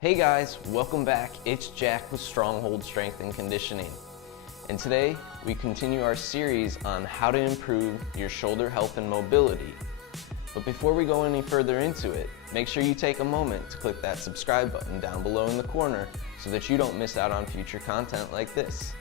Hey guys, welcome back. It's Jack with Stronghold Strength and Conditioning. And today we continue our series on how to improve your shoulder health and mobility. But before we go any further into it, make sure you take a moment to click that subscribe button down below in the corner so that you don't miss out on future content like this.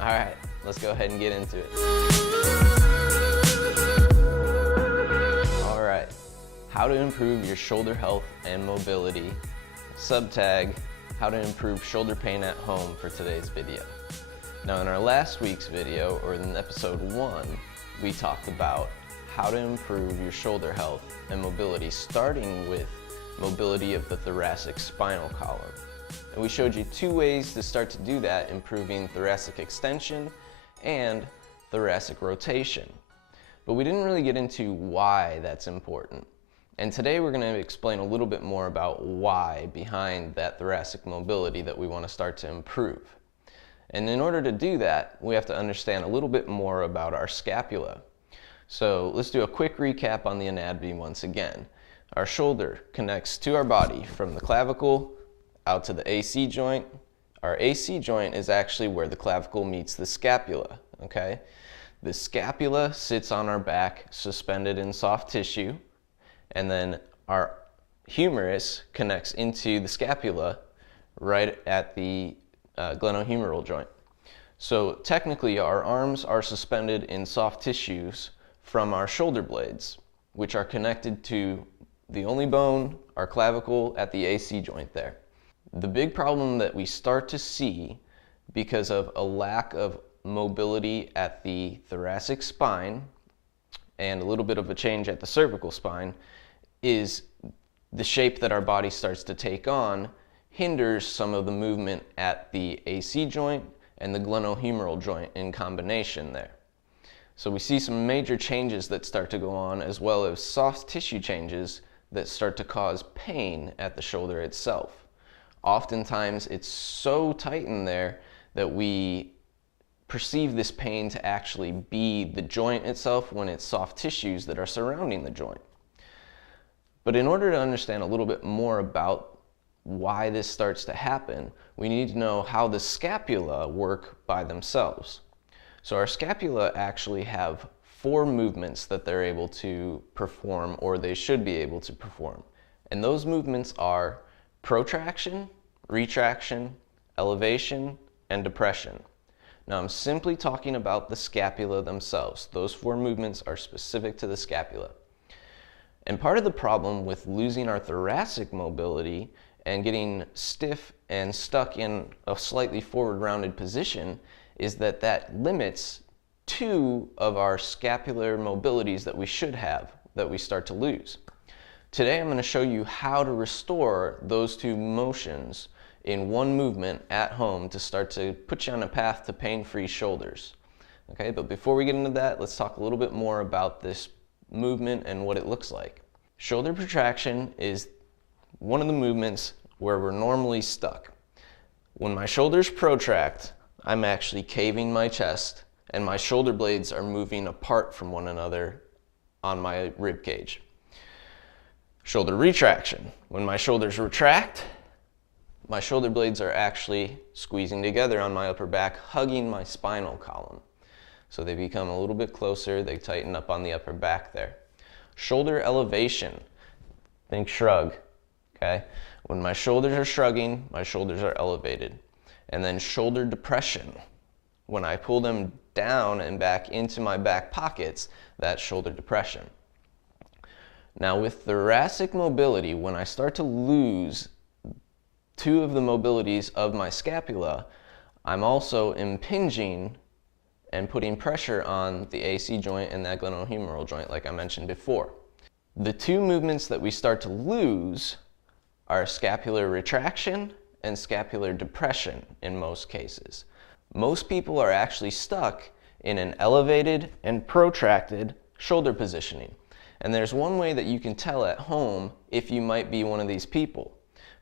Alright, let's go ahead and get into it. Alright, how to improve your shoulder health and mobility. Subtag, how to improve shoulder pain at home for today's video. Now in our last week's video, or in episode 1, we talked about how to improve your shoulder health and mobility, starting with mobility of the thoracic spinal column. And we showed you 2 ways to start to do that, improving thoracic extension and thoracic rotation. But we didn't really get into why that's important. And today we're going to explain a little bit more about why behind that thoracic mobility that we want to start to improve. And in order to do that, we have to understand a little bit more about our scapula. So let's do a quick recap on the anatomy once again. Our shoulder connects to our body from the clavicle out to the AC joint. Our AC joint is actually where the clavicle meets the scapula, okay? The scapula sits on our back, suspended in soft tissue. And then our humerus connects into the scapula right at the glenohumeral joint. So technically our arms are suspended in soft tissues from our shoulder blades, which are connected to the only bone, our clavicle, at the AC joint there. The big problem that we start to see because of a lack of mobility at the thoracic spine and a little bit of a change at the cervical spine is the shape that our body starts to take on hinders some of the movement at the AC joint and the glenohumeral joint in combination there. So we see some major changes that start to go on, as well as soft tissue changes that start to cause pain at the shoulder itself. Oftentimes it's so tight in there that we perceive this pain to actually be the joint itself when it's soft tissues that are surrounding the joint. But in order to understand a little bit more about why this starts to happen, we need to know how the scapula work by themselves. So our scapula actually have 4 movements that they're able to perform, or they should be able to perform. And those movements are protraction, retraction, elevation, and depression. Now I'm simply talking about the scapula themselves. Those 4 movements are specific to the scapula. And part of the problem with losing our thoracic mobility and getting stiff and stuck in a slightly forward rounded position is that that limits 2 of our scapular mobilities that we should have, that we start to lose. Today I'm going to show you how to restore those 2 motions in one movement at home to start to put you on a path to pain-free shoulders. Okay, but before we get into that, let's talk a little bit more about this movement and what it looks like. Shoulder protraction is one of the movements where we're normally stuck. When my shoulders protract, I'm actually caving my chest and my shoulder blades are moving apart from one another on my rib cage. Shoulder retraction. When my shoulders retract, my shoulder blades are actually squeezing together on my upper back, hugging my spinal column. So they become a little bit closer, they tighten up on the upper back there. Shoulder elevation, think shrug, okay? When my shoulders are shrugging, my shoulders are elevated. And then shoulder depression, when I pull them down and back into my back pockets, that's shoulder depression. Now with thoracic mobility, when I start to lose 2 of the mobilities of my scapula, I'm also impinging and putting pressure on the AC joint and that glenohumeral joint like I mentioned before. The 2 movements that we start to lose are scapular retraction and scapular depression in most cases. Most people are actually stuck in an elevated and protracted shoulder positioning. And there's one way that you can tell at home if you might be one of these people.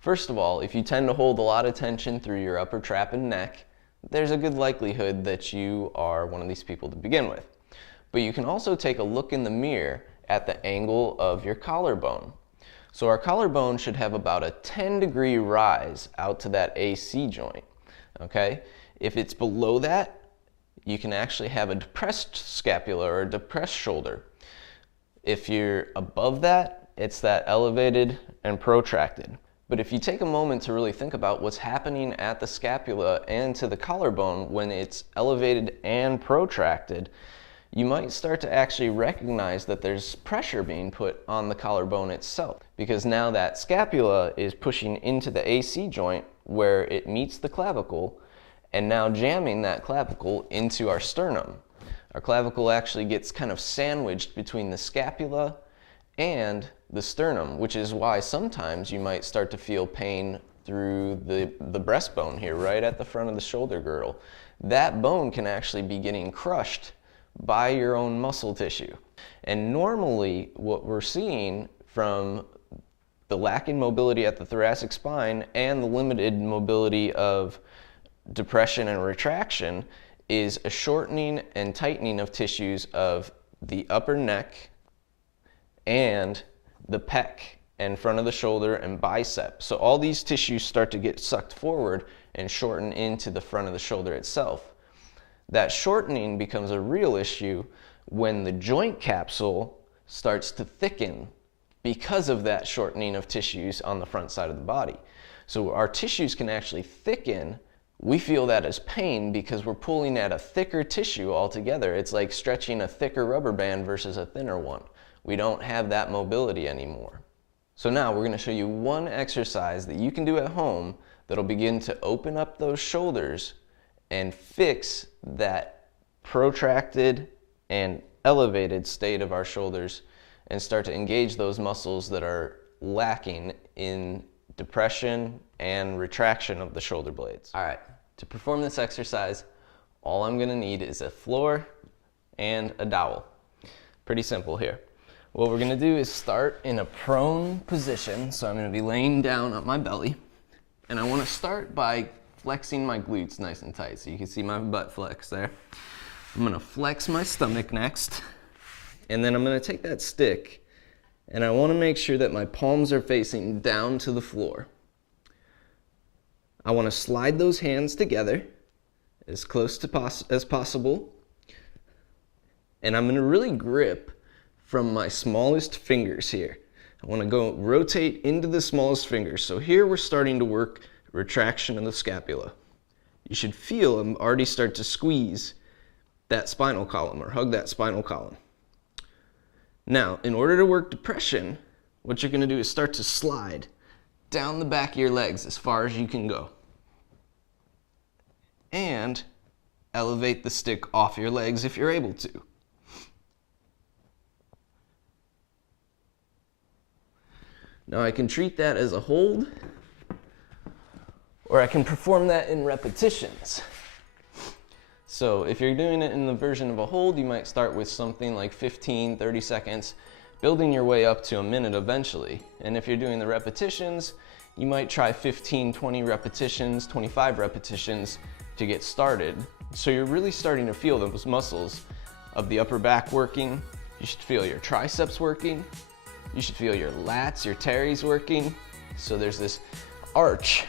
First of all, if you tend to hold a lot of tension through your upper trap and neck, there's a good likelihood that you are one of these people to begin with. But you can also take a look in the mirror at the angle of your collarbone. So our collarbone should have about a 10-degree rise out to that AC joint, okay? If it's below that, you can actually have a depressed scapula or a depressed shoulder. If you're above that, it's that elevated and protracted. But if you take a moment to really think about what's happening at the scapula and to the collarbone when it's elevated and protracted, you might start to actually recognize that there's pressure being put on the collarbone itself, because now that scapula is pushing into the AC joint where it meets the clavicle and now jamming that clavicle into our sternum. Our clavicle actually gets kind of sandwiched between the scapula and the sternum, which is why sometimes you might start to feel pain through the breastbone here, right at the front of the shoulder girdle. That bone can actually be getting crushed by your own muscle tissue. And normally what we're seeing from the lack in mobility at the thoracic spine and the limited mobility of depression and retraction is a shortening and tightening of tissues of the upper neck and the pec and front of the shoulder and bicep. So all these tissues start to get sucked forward and shorten into the front of the shoulder itself. That shortening becomes a real issue when the joint capsule starts to thicken because of that shortening of tissues on the front side of the body. So our tissues can actually thicken. We feel that as pain because we're pulling at a thicker tissue altogether. It's like stretching a thicker rubber band versus a thinner one. We don't have that mobility anymore. So now we're going to show you one exercise that you can do at home that'll begin to open up those shoulders and fix that protracted and elevated state of our shoulders and start to engage those muscles that are lacking in depression and retraction of the shoulder blades. All right, to perform this exercise, all I'm gonna need is a floor and a dowel. Pretty simple here. What we're gonna do is start in a prone position. So I'm gonna be laying down on my belly, and I wanna start by flexing my glutes nice and tight. So you can see my butt flex there. I'm gonna flex my stomach next, and then I'm gonna take that stick, and I wanna make sure that my palms are facing down to the floor. I wanna slide those hands together as close to as possible, and I'm gonna really grip from my smallest fingers here. I wanna go rotate into the smallest fingers. So here we're starting to work retraction of the scapula. You should feel them already start to squeeze that spinal column or hug that spinal column. Now, in order to work depression, what you're gonna do is start to slide down the back of your legs as far as you can go. And elevate the stick off your legs if you're able to. Now I can treat that as a hold, or I can perform that in repetitions. So if you're doing it in the version of a hold, you might start with something like 15, 30 seconds, building your way up to a minute eventually. And if you're doing the repetitions, you might try 15, 20 repetitions, 25 repetitions to get started. So you're really starting to feel those muscles of the upper back working. You should feel your triceps working. You should feel your lats, your teres working. So there's this arch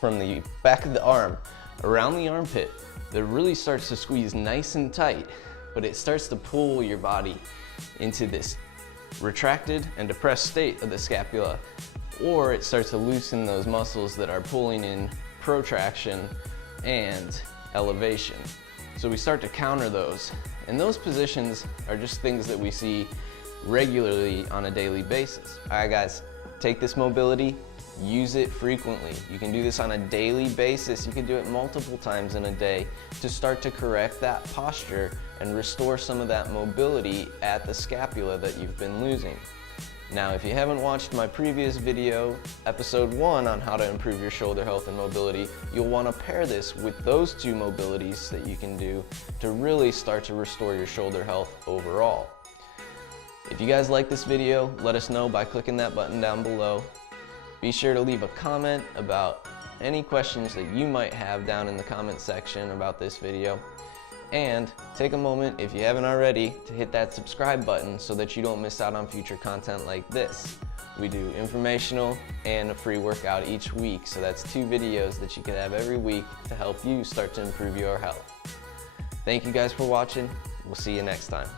from the back of the arm around the armpit that really starts to squeeze nice and tight, but it starts to pull your body into this retracted and depressed state of the scapula, or it starts to loosen those muscles that are pulling in protraction and elevation. So we start to counter those, and those positions are just things that we see regularly on a daily basis. All right guys, take this mobility, use it frequently. You can do this on a daily basis. You can do it multiple times in a day to start to correct that posture and restore some of that mobility at the scapula that you've been losing. Now, if you haven't watched my previous video, episode 1 on how to improve your shoulder health and mobility, you'll want to pair this with those two mobilities that you can do to really start to restore your shoulder health overall. If you guys like this video, let us know by clicking that button down below. Be sure to leave a comment about any questions that you might have down in the comment section about this video. And take a moment, if you haven't already, to hit that subscribe button so that you don't miss out on future content like this. We do informational and a free workout each week, so that's 2 videos that you can have every week to help you start to improve your health. Thank you guys for watching. We'll see you next time.